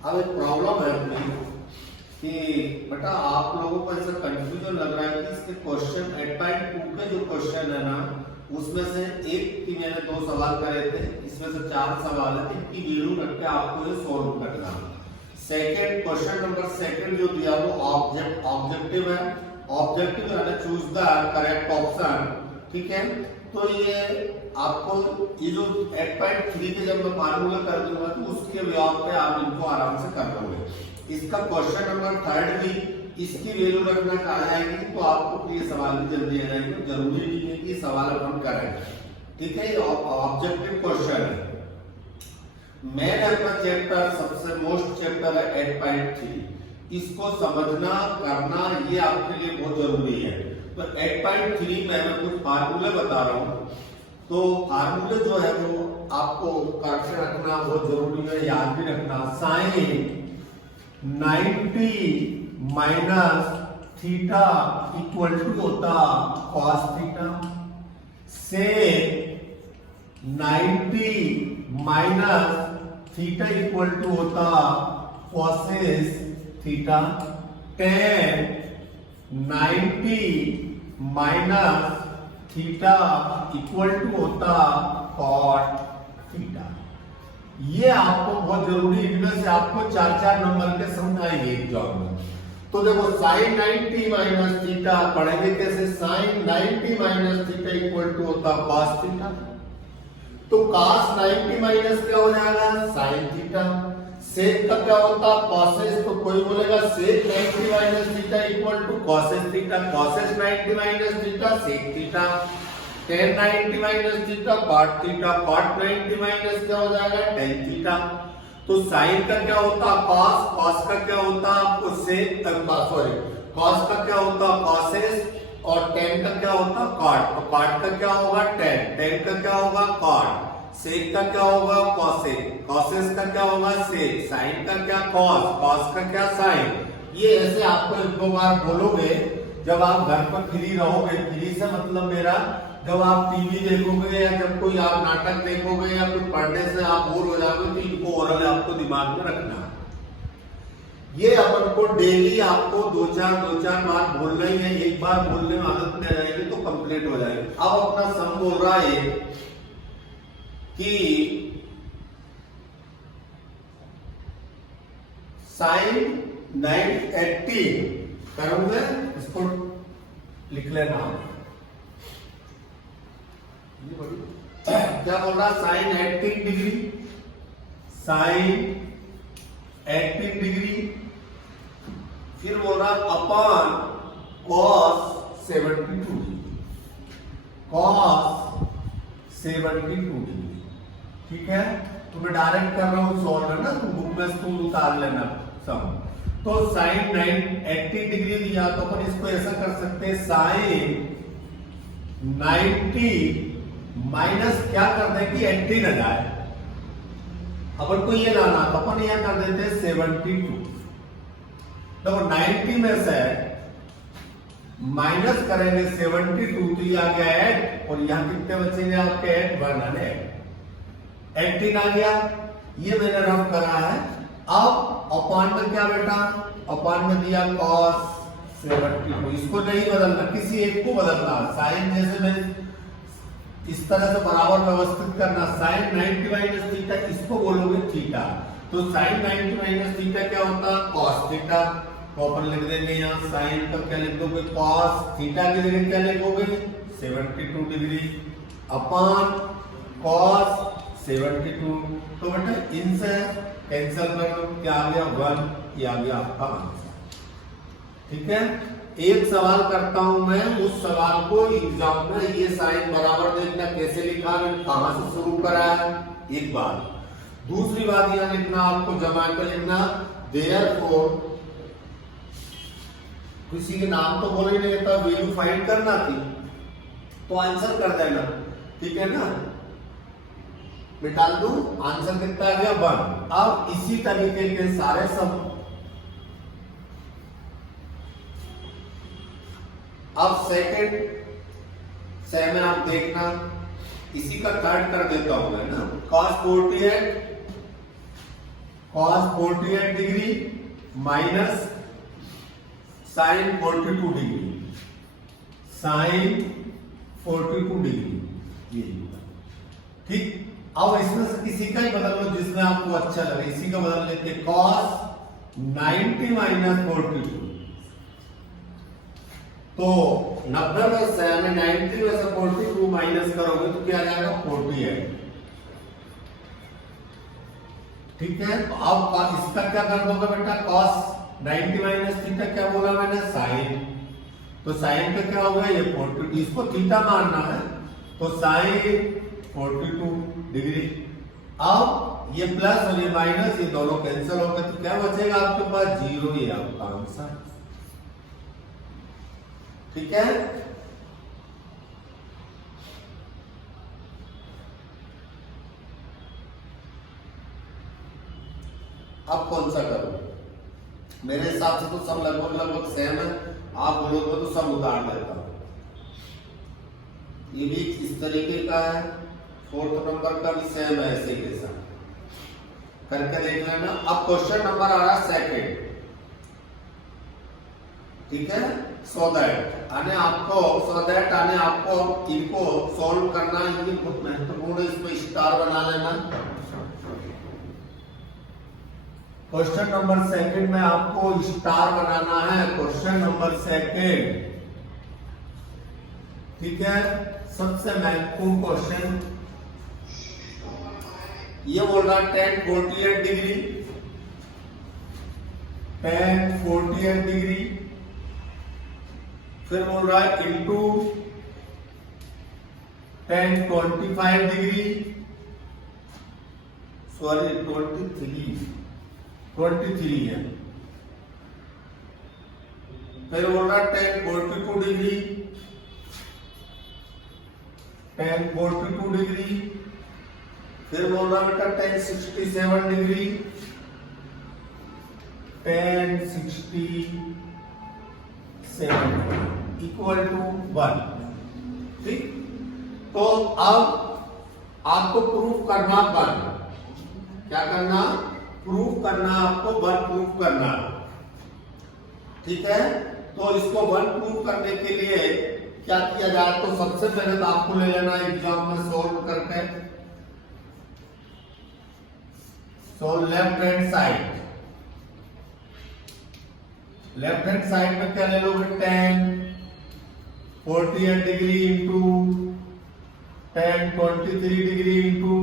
अब एक प्रॉब्लम है अपनी कि बेटा आप लोगों को ऐसा कंफ्यूजन लग रहा है कि इसके क्वेश्चन 8.2 के जो क्वेश्चन है ना, उसमें से एक की मैंने 2 सवाल करे थे, इसमें से 4 सवाल है, इनकी वैल्यू रख के आपको ये सॉल्व करना। सेकंड क्वेश्चन नंबर सेकंड जो दिया वो ऑब्जेक्टिव है, ऑब्जेक्टिव है चूज द करेक्ट ऑप्शन, ठीक है। तो ये आपको ये जो 8.3 के जब मैं फार्मूला कर दूंगा तो उसके व्याप पे आप इनको आराम से कर लोगे। इसका क्वेश्चन नंबर थर्ड भी इसकी वैल्यू रखना कहा जाएगी तो आपको ये सवाल भी जल्दी आ जाएंगे, जरूरी नहीं है कि सवाल अपन करें, ठीक है। ऑब्जेक्टिव क्वेश्चन है, मैथ अपना चैप्टर सबसे मोस्ट चैप्टर है 8.3, इसको समझना करना ये आपके लिए बहुत जरूरी है। तो 8.3 में मैं कुछ फार्मूले बता रहा हूं, तो फार्मूले जो है वो आपको करके रखना बहुत जरूरी है, याद भी रखना। Sine 90 minus theta equal to होता cos theta, sec 90 minus theta equal to होता cosec theta, tan 90 minus theta equal to होता कॉट थीटा। ये आपको बहुत जरूरी, इनमें से आपको 4-4 नंबर के समझाएंगे एग्जाम में। तो देखो साइन 90 माइनस थीटा पढ़ेंगे कैसे, sine 90 minus theta equal to होता कॉस थीटा, तो कॉस 90 माइनस क्या हो जाएगा साइन थीटा, सेक का क्या होता कॉसेस, तो कोई बोलेगा sec 90 minus theta equal to cosec theta, cosec 90 minus theta sec theta, tan 90 minus theta cot theta, cot 90 minus क्या हो जाएगा टेन थीटा। तो साइन का क्या होता कॉस, कॉस का क्या होता आपको सेक, सॉरी कॉस का क्या होता कॉसेस, और टेन का क्या होता कॉट, तो कॉट का क्या होगा टेन, टेन का क्या होगा कॉट, सेक का क्या होगा कॉसेक, कॉसेस का क्या होगा सेक, साइन का क्या कॉस, कॉस का क्या साइन। ये ऐसे आपको 1-2 बार बोलोगे जब आप घर पर फ्री रहोगे, फ्री से मतलब मेरा जब आप टीवी देखोगे या जब कोई आप नाटक देखोगे या कुछ पढ़ने से आप बोर हो जाओगे, तो इनको ओरल आपको दिमाग में रखना है। ये अपन को डेली आपको 2-4 बार बोलना ही है, एक बार बोलने में आदत में आ जाएगी तो कंप्लीट हो जाएगी। अब अपना सम बोल रहा है कि साइन 980 करूंगा, इसको लिख लेना। क्या बोल रहा साइन 18 डिग्री, साइन 18 डिग्री, फिर बोल रहा upon cos 72 degree, cos 72 degree, ठीक है। तो मैं डायरेक्ट कर रहा हूं सॉल्व है ना, तो बुक में इसको उतार लेना सम। तो साइन 80 डिग्री दिया तो अपन इसको ऐसा कर सकते हैं, साइन 90 माइनस क्या कर दे कि 80 न जाए, अपन को ये लाना तो अपन यहां कर देते हैं 72। तो 90 में से माइनस करेंगे 72 तो ये आ गया 8, और यहां कितने बचेंगे आपके 8 1 18 आ गया, ये मैंने रफ करा है। अब अपॉन में क्या बेटा, अपॉन में दिया cos 72, इसको नहीं बदलना, किसी एक को बदलना, साइन जैसे मैं इस तरह से बराबर व्यवस्थित करना, साइन 90 माइनस थीटा इसको बोलोगे थीटा, तो साइन 90 माइनस थीटा क्या होता cos थीटा, तो अपन लिख देंगे यहाँ साइन का क्या लिख दोगे cos थीटा की जगह क्या लिखोगे 72 डिग्री अपॉन cos 72। तो बेटा इनसे कैंसिल कर दो, क्या आ गया 1, ये आ गया आपका आंसर, ठीक है। एक सवाल करता हूं मैं, उस सवाल को एग्जाम में ये साइन बराबर देखना कैसे लिखा है, कहां से शुरू करा है, एक बात। दूसरी बात यहां लिखना आपको जमा कर लिखना, देयरफॉर किसी के नाम तो बोल ही नहीं था, वैल्यू फाइंड करना थी तो आंसर कर देना, ठीक है ना। मैं डाल दूं आंसर कितना आ गया 1। अब इसी तरीके के सारे सब, अब सेकंड से में आप देखना, इसी का थर्ड कर देता हूं मैं ना, cos 48 cos 48 degree minus sine 42 degree, sine 42 degree ये। ठीक, अब इसमें से किसी का ही बदल लो जिसमें आपको अच्छा लगे, इसी का बदल लेते। cos 90 माइनस 42, तो 90 में से 90 में से 42 माइनस करोगे तो क्या आ जाएगा 48। ठीक है, तो अब इसका क्या कर दोगे बेटा, cos 90 माइनस थीटा क्या बोला मैंने, साइन, तो साइन का क्या होगा ये 42, इसको थीटा मानना है तो साइन 42 डिग्री। अब ये प्लस और ये माइनस ये दोनों कैंसिल हो गए तो क्या बचेगा आपके पास, 0, ये आपका आंसर। ठीक है, अब कौन सा करूं, मेरे हिसाब से तो सब लगभग सेम है, आप बोलोगे तो सब उतार देता हूं। ये भी इस तरीके का है, 4th नंबर का भी सेम है, ऐसे के साथ करके देख लेना। अब क्वेश्चन नंबर आ रहा है सेकंड। ठीक है, सो दैट आने आपको इनको सॉल्व करना, ये बहुत महत्वपूर्ण है, इसमें स्टार बना लेना। क्वेश्चन नंबर सेकंड में आपको स्टार बनाना है, क्वेश्चन नंबर सेकंड। ठीक है, सबसे महत्वपूर्ण क्वेश्चन ये बोल रहा है tan 48 डिग्री, tan 48 डिग्री, फिर बोल रहा है इंटू tan 25 डिग्री, सॉरी 23 है, फिर बोल रहा है tan 42 डिग्री, tan 42 डिग्री, फिर बोल रहा बेटा tan 67 degree, tan 67 equal to 1। ठीक, तो अब आपको प्रूफ करना 1, क्या करना, प्रूफ करना, आपको 1 प्रूफ करना। ठीक है, तो इसको 1 प्रूफ करने के लिए क्या किया जाए, तो सबसे पहले तो आपको ले लेना एग्जाम में सॉल्व करके, तो लेफ्ट हैंड साइड में क्या ले लोगे, tan 48 degree into tan 23 degree into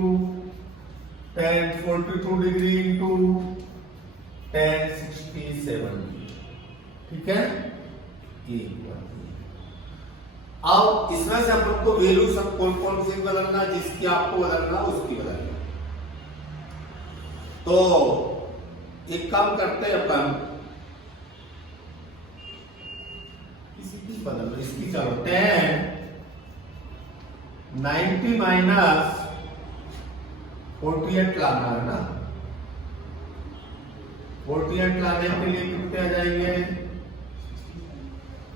tan 42 degree into tan 67। ठीक है, ये अब इसमें से अपन को वैल्यू सब कौन सी बदलना, जिसकी आपको बदलना उसकी बदलना। तो एक काम करते हैं अपन, इसकी बदल लो, इसकी चलो tan 90 माइनस 48 लाना है ना, 48 लाने के लिए कितने आ जाएंगे,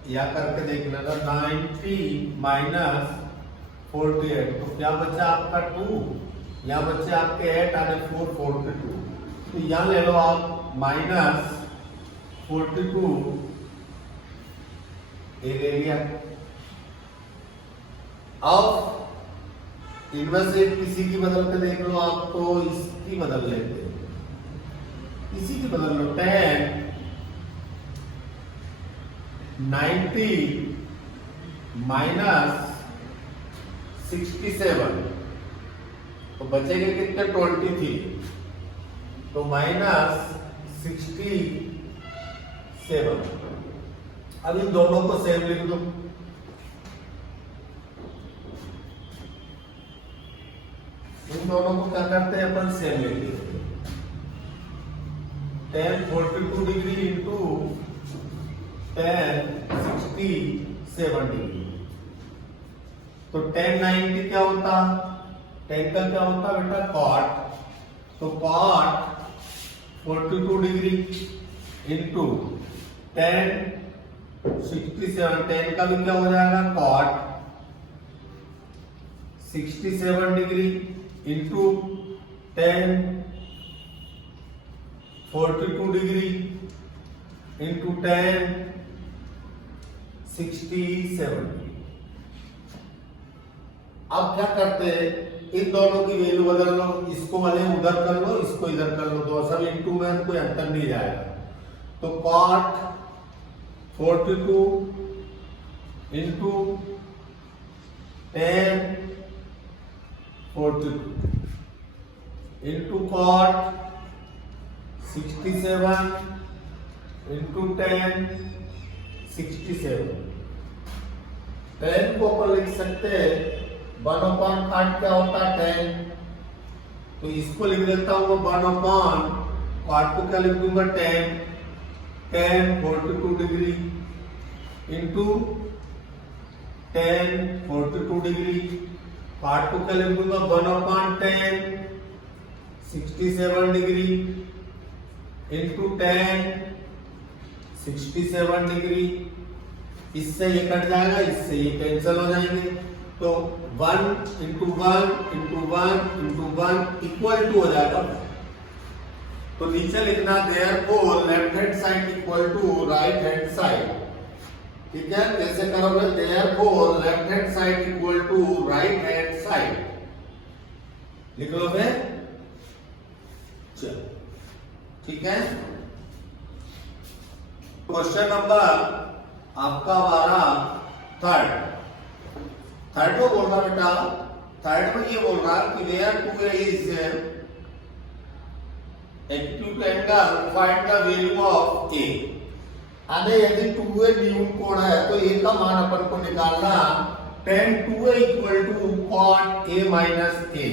या करके देख लेना, 90 माइनस 48, तो क्या बचा आपका 2, यहाँ बच्चे आपके 8 आने 4 42, तो यहाँ ले लो आप माइनस 42, ये ले लिया। अब इनमें से किसी की बदल के देख लो आप, तो इसकी बदल लेते, इसी की बदल लो, tan 90 माइनस 67, तो बचेंगे कितने 23, तो माइनस 67। अब इन दोनों को सेम लिख दो, इन दोनों को क्या करते हैं अपन, सेम लिख देते हैं, tan 42 degree into tan 67 degree, तो tan 90 क्या होता, tan का क्या होता बेटा cot, तो cot 42 degree into tan 67, tan का भी क्या हो जाएगा cot 67 degree into tan 42 degree into 10 67। अब क्या करते हैं, इन दोनों की वैल्यू बदल लो, इसको वाले उधर कर लो, इसको इधर कर लो, तो सब इंटू में कोई अंतर नहीं जाएगा। तो cot 42 into 10 42 into cot 67 into 10 67। 10 को अपन लिख सकते हैं 1/8 क्या होता है 10, तो इसको लिख देता हूँ 1/8 को क्या लिख दूंगा 10 42 डिग्री इंटू 10 42 डिग्री, पार्ट को क्या लिख दूंगा 1/10 67 डिग्री इंटू 10 67 डिग्री। इससे ये कट जाएगा, इससे ये कैंसिल हो जाएंगे, तो 1 into 1 into 1 into 1 equal to हो जाएगा। तो नीचे लिखना therefore left hand side equal to right hand side. ठीक है, कैसे करोगे, therefore left hand side equal to right hand side लिख लो फिर। चलो ठीक है, क्वेश्चन नंबर आपका 12 थर्ड को बोल रहा बेटा, थर्ड में ये बोल रहा कि where 2a is acute angle find the value of a। अरे यदि 2a न्यून कोण है तो a का मान अपन को निकालना tan 2a equal to cot a minus a।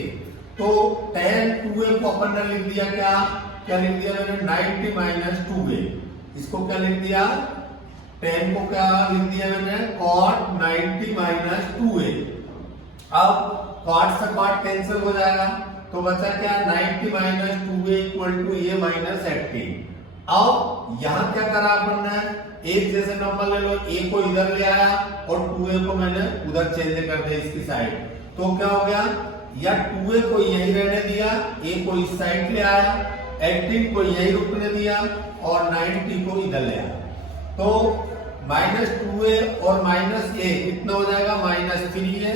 तो tan 2a को अपन ने लिख दिया, क्या लिख दिया मैंने 90 माइनस 2a। इसको क्या लिख दिया, tan को क्या लिख दिया मैंने cot 90 माइनस 2a। अब cot से cot कैंसिल हो जाएगा, तो बचा क्या 90 minus 2a equal to a minus 18। अब यहां क्या करा अपन ने, एक जैसे नंबर ले लो, a को इधर ले आया और 2a को मैंने उधर चेंज कर दिया इसकी साइड। तो क्या हो गया, या 2a को यहीं रहने दिया, a को इस साइड ले आया, 18 को यहीं रुकने दिया और 90 को इधर ले आया। तो माइनस 2a और माइनस a कितना हो जाएगा, माइनस 3a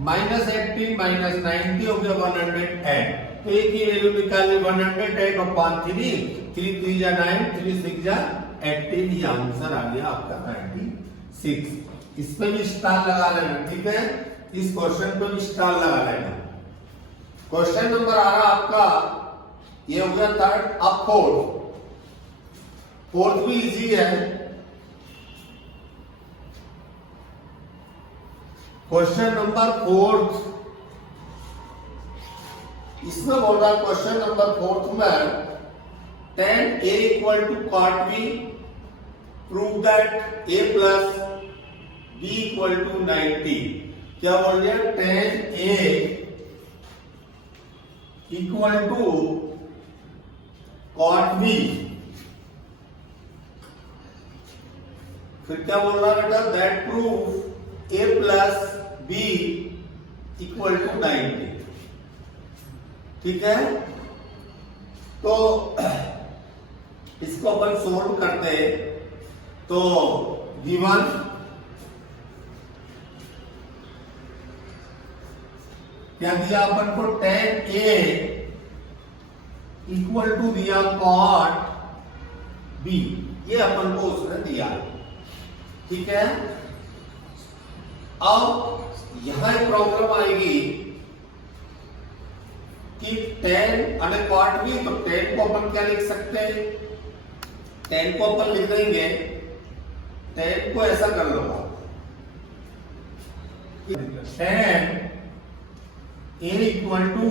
माइनस 18 माइनस 90 हो गया 108। तो एक ही वैल्यू निकाली 108 अपॉन 3, 3 3 जा 9, 3 6 जा 18। ये आंसर आ गया आपका 96। इस पे भी स्टार लगा लेना, ठीक है, इस क्वेश्चन पे भी स्टार लगा लेना। क्वेश्चन नंबर आ रहा आपका, ये हो गया थर्ड। अब फोर्थ भी इजी है। क्वेश्चन नंबर 4, इसमें बोल रहा है क्वेश्चन नंबर 4 में tan a equal to cot b, prove that a plus b equal to 90। क्या बोल रहा है, tan a equal to cot b। फिर क्या बोल रहा है बेटा, that prove a plus b equal to 90। ठीक है, तो इसको अपन सोल्व करते हैं। तो v1 क्या दिया अपन को, tan a इक्वल टू दिया cot b, ये अपन को उसने दिया। ठीक है, अब यहां एक प्रॉब्लम आएगी कि tan और cot b, तो tan को अपन क्या लिख सकते हैं, tan को अपन लिख देंगे, tan को ऐसा कर लो, tan a equal to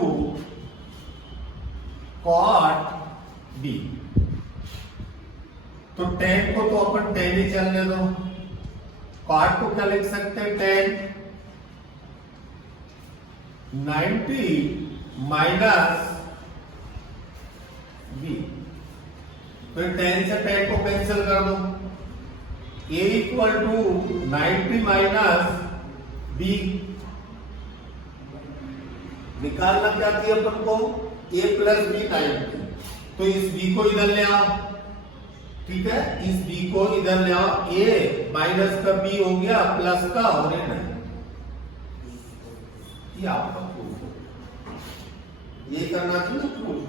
cot b। तो tan को तो अपन tan ही चलने दो, cot को क्या लिख सकते हैं, tan 90 माइनस b। फिर tan से tan को कैंसिल कर दो, a equal to 90 minus b। निकालना क्या थी अपन को, a प्लस b 90। तो इस b को इधर ले आओ, ठीक है, इस b को इधर ले आओ, a माइनस का b हो गया प्लस का होने नहीं, ये आपका प्रूफ हो, ये करना चाहिए proof,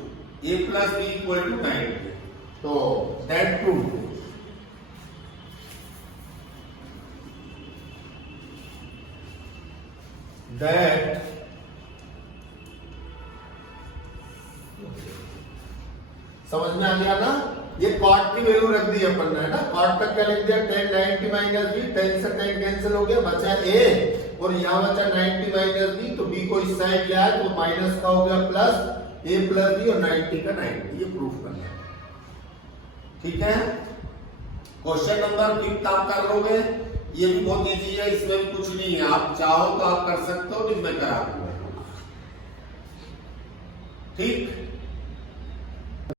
a plus b equal to 90, तो दैट प्रूफ दैट समझ में आ गया ना। ये कॉट की वैल्यू रख दी अपन ने, है ना, कॉट का क्या लिख दिया, tan 90 माइनस b, tan से tan कैंसिल हो गया, बचा a, और यहाँ बचा 90 माइनस b, तो b को इस साइड ले आए तो माइनस का हो गया प्लस, a प्लस b और 90 का 90, ये प्रूफ करना है, ठीक है। क्वेश्चन नंबर 5 आप कर लोगे, ये भी बहुत इजी है, इसमें भी कुछ नहीं है, आप चाहो तो आप कर सकते हो, नहीं मैं करा दूंगा, ठीक।